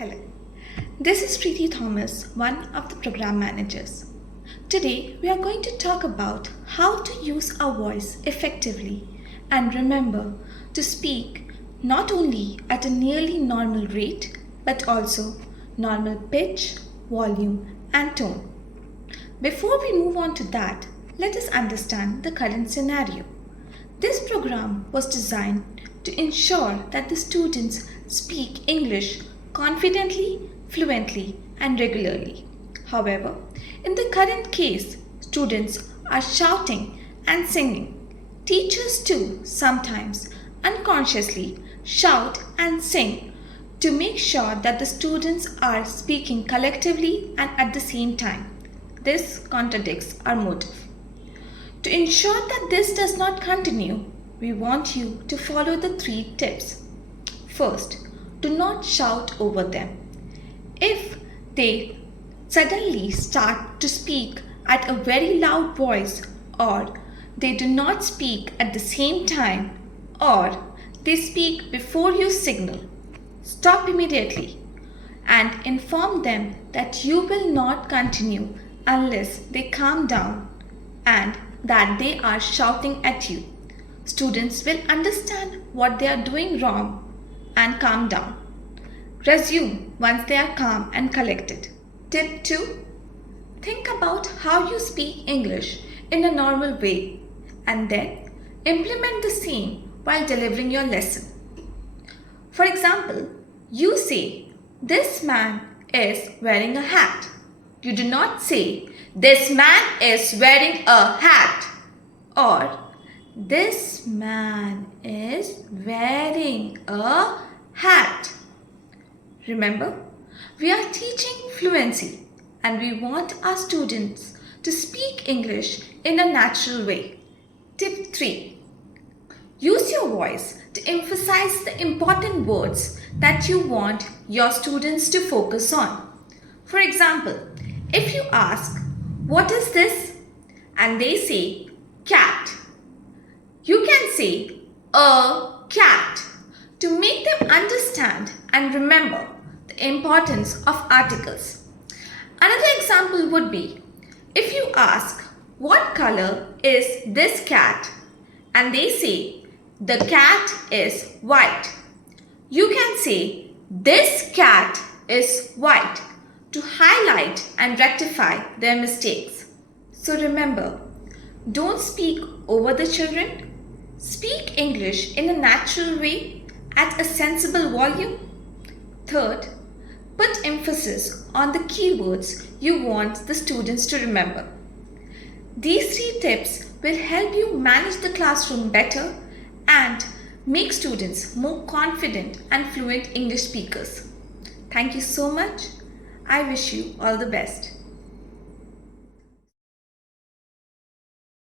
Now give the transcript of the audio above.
Hello, this is Preeti Thomas, one of the program managers. Today we are going to talk about how to use our voice effectively and remember to speak not only at a nearly normal rate but also normal pitch, volume and tone. Before we move on to that, let us understand the current scenario. This program was designed to ensure that the students speak English confidently, fluently, and regularly. However, in the current case, students are shouting and singing. Teachers too sometimes unconsciously shout and sing to make sure that the students are speaking collectively and at the same time. This contradicts our motive. To ensure that this does not continue, we want you to follow the 3 tips. First, do not shout over them. If they suddenly start to speak at a very loud voice, or they do not speak at the same time, or they speak before you signal, stop immediately and inform them that you will not continue unless they calm down and that they are shouting at you. Students will understand what they are doing wrong and calm down. Resume once they are calm and collected. Tip 2. Think about how you speak English in a normal way and then implement the same while delivering your lesson. For example, you say, "This man is wearing a hat." You do not say, "This man is wearing a hat," or "This man is wearing a hat." Remember, we are teaching fluency and we want our students to speak English in a natural way. Tip 3. Use your voice to emphasize the important words that you want your students to focus on. For example, if you ask, "What is this?" and they say, "Cat," you can say, "A cat," to make them understand and remember the importance of articles. Another example would be, if you ask, "What color is this cat?" and they say, "The cat is white," you can say, "This cat is white," to highlight and rectify their mistakes. So remember, don't speak over the children. Speak English in a natural way at a sensible volume. Third, put emphasis on the keywords you want the students to remember. These 3 tips will help you manage the classroom better and make students more confident and fluent English speakers. Thank you so much. I wish you all the best.